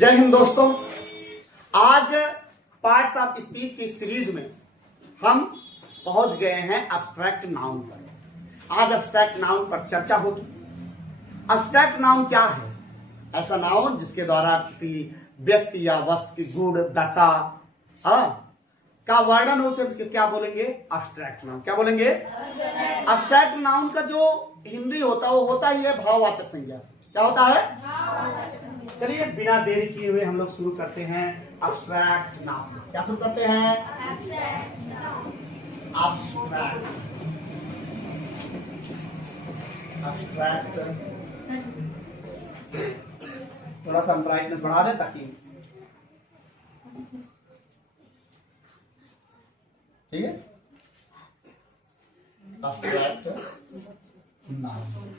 जय हिंद दोस्तों। आज पार्ट्स ऑफ स्पीच की सीरीज में हम पहुंच गए हैं एब्स्ट्रैक्ट नाउन पर। आज एब्स्ट्रैक्ट नाउन पर चर्चा होगी। एब्स्ट्रैक्ट नाउन क्या है? ऐसा नाउन जिसके द्वारा किसी व्यक्ति या वस्तु की गुण दशा का वर्णन हो, उसे क्या बोलेंगे? Abstract noun. क्या बोलेंगे? एब्स्ट्रैक्ट नाउन का जो हिंदी होता है वो होता ही है भाववाचक संज्ञा। क्या होता है? चलिए बिना देरी किए हुए हम लोग शुरू करते हैं एब्स्ट्रैक्ट नाउन। क्या शुरू करते हैं? एब्स्ट्रैक्ट। थोड़ा सा हम ब्राइटनेस बढ़ा दें ताकि ठीक है। एब्स्ट्रैक्ट नाउन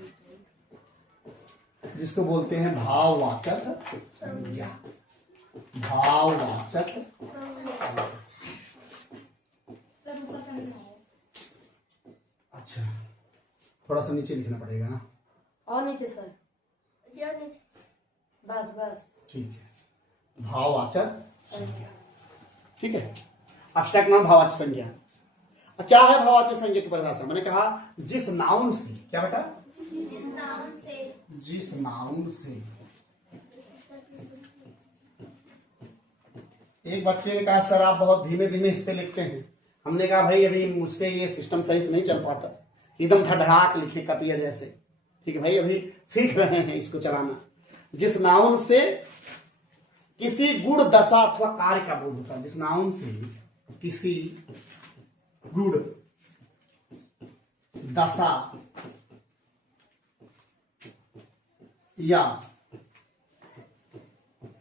जिसको बोलते हैं भाववाचक संज्ञा। भाववाचक अच्छा, थोड़ा सा नीचे लिखना पड़ेगा ना? और नीचे सर, बस बस ठीक है। भाववाचक संज्ञा, ठीक है। एब्स्ट्रैक्ट नाउन भाववाचक संज्ञा। क्या है भाववाचक संज्ञा की परिभाषा? मैंने कहा जिस नाउन से, क्या बेटा? जिस नाउन से एक बच्चे ने कहा सर आप बहुत धीमे धीमे इस पे लिखते हैं। हमने कहा भाई अभी मुझसे ये सिस्टम सही से नहीं चल पाता, एकदम धड़धड़ा के लिखे कपियर जैसे। ठीक है भाई, अभी सीख रहे हैं इसको चलाना। जिस नाउन से किसी गुण दशा अथवा कार्य का बोध होता है, जिस नाउन से किसी गुण दशा या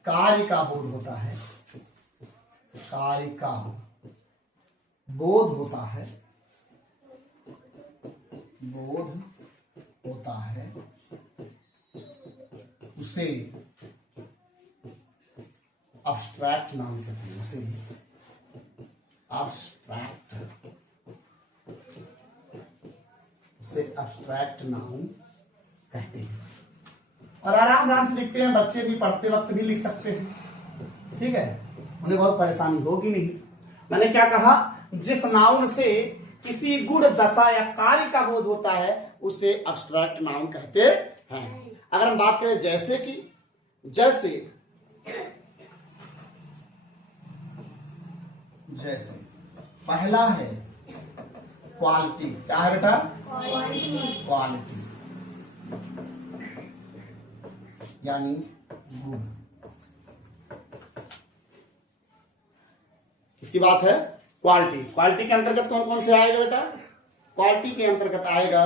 कार्य का बोध होता है, कार्य का बोध होता है, बोध होता है, उसे एब्स्ट्रैक्ट नाउन कहते हैं। उसे एब्स्ट्रैक्ट, उसे एब्स्ट्रैक्ट नाउन कहते हैं। और आराम आराम से लिखते हैं, बच्चे भी पढ़ते वक्त भी लिख सकते हैं। ठीक है, उन्हें बहुत परेशानी होगी नहीं। मैंने क्या कहा? जिस नाउन से किसी गुण दशा या कार्य का बोध होता है उसे एब्स्ट्रैक्ट नाउन कहते हैं। अगर हम बात करें जैसे कि, जैसे पहला है क्वालिटी। क्या है बेटा? क्वालिटी यानी गुण। इसकी बात है क्वालिटी। क्वालिटी के अंतर्गत कौन कौन से आएगा बेटा? क्वालिटी के अंतर्गत आएगा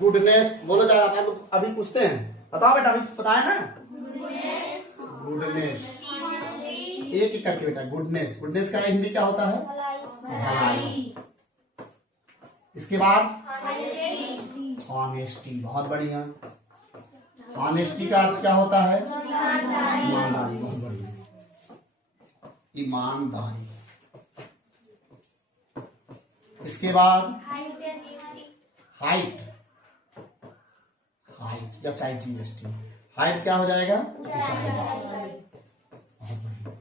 गुडनेस। बोलो जरा, आप लोग अभी पूछते हैं, बताओ बेटा, अभी बताया ना? गुडनेस एक एक करके बेटा। गुडनेस, गुडनेस का हिंदी क्या होता है? भलाई। इसके बाद ऑनेस्टी, बहुत बढ़िया। ऑनेस्टी का अर्थ क्या होता है? ईमानदारी। बहुत बढ़िया, ईमानदारी। इसके बाद हाइट, हाइट या चाहे जीएसटी। हाइट क्या हो जाएगा? ऊंचाई। बहुत बढ़िया।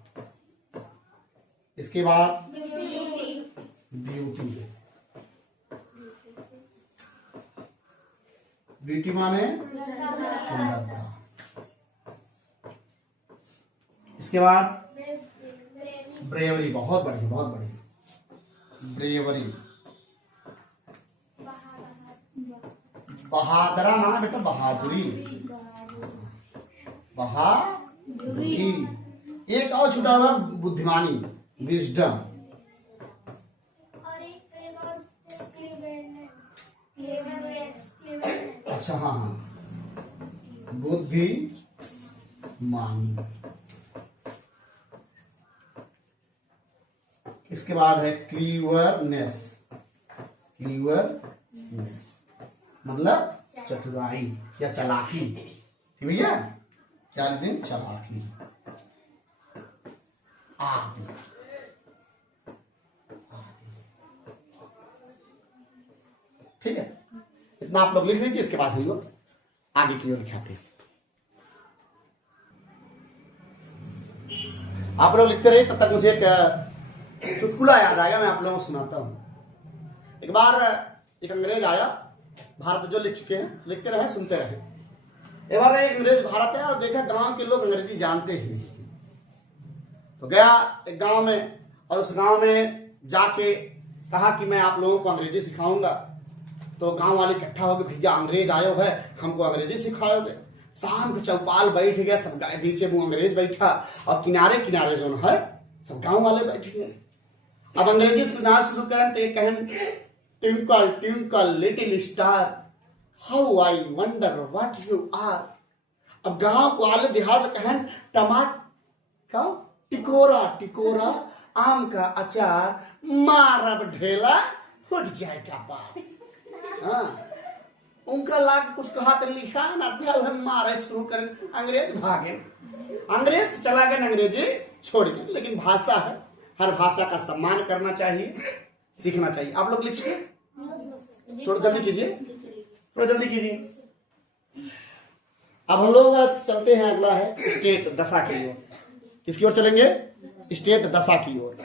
इसके बाद ब्यूटी। ब्यूटी माने सुंदरता। इसके बाद ब्रेवरी। बहुत बढ़िया, बहुत बढ़िया। ब्रेवरी, बहादुरा ना बेटा, बहादुरी। बहादुरी। एक और छुटा हुआ बुद्धिमानी, विजडम। अच्छा हाँ हाँ, बुद्धिमानी। इसके बाद है क्लीवरनेस। क्लीवरनेस मतलब चतुराई या चालाकी। ठीक भैया, क्या लिखते हैं? चालाकी। आदि। ठीक है, इतना आप लोग लिख लीजिए। इसके बाद हम लोग आगे की ओर दिखाते हैं। आप लोग लिखते रहिए, तब तक मुझे एक चुटकुला याद आएगा, मैं आप लोगों को सुनाता हूं। एक बार एक अंग्रेज आया भारत, जो लिख चुके हैं लिखते रहे, सुनते रहे। एक बार एक अंग्रेज भारत आया और देखा गांव के लोग अंग्रेजी जानते ही नहीं, तो गया एक गांव में और उस गांव में जाके कहा कि मैं आप लोगों को अंग्रेजी सिखाऊंगा। तो गांव वाले इकट्ठा हो गए, भैया अंग्रेज आयो है, हमको अंग्रेजी सिखाओगे। शाम को चौपाल बैठ गया, सब नीचे वो अंग्रेज बैठा और किनारे किनारे जो है सब गांव वाले बैठ गए। अब अंग्रेजी सुना शुरू करें तो ये कहें, twinkle twinkle little star how I wonder what you are. अब गांव वाले देहात कहें, टमाटर टिकोरा टिकोरा आम का अचार, मारब ढेला फुट जाएगा बात। हाँ, उनका लाख कुछ कहा कर लिखा ना था, वह मारे शुरू करें, अंग्रेज भागे। अंग्रेज तो चला गया अंग्रेजी छोड़ के, लेकिन भाषा है, हर भाषा का सम्मान करना चाहिए, सीखना चाहिए। आप लोग लिखिए, थोड़ा जल्दी कीजिए, थोड़ा जल्दी कीजिए। अब हम लोग चलते हैं, अगला है स्टेट दशा की ओर। किसकी ओर चलेंगे? स्टेट दशा की ओर।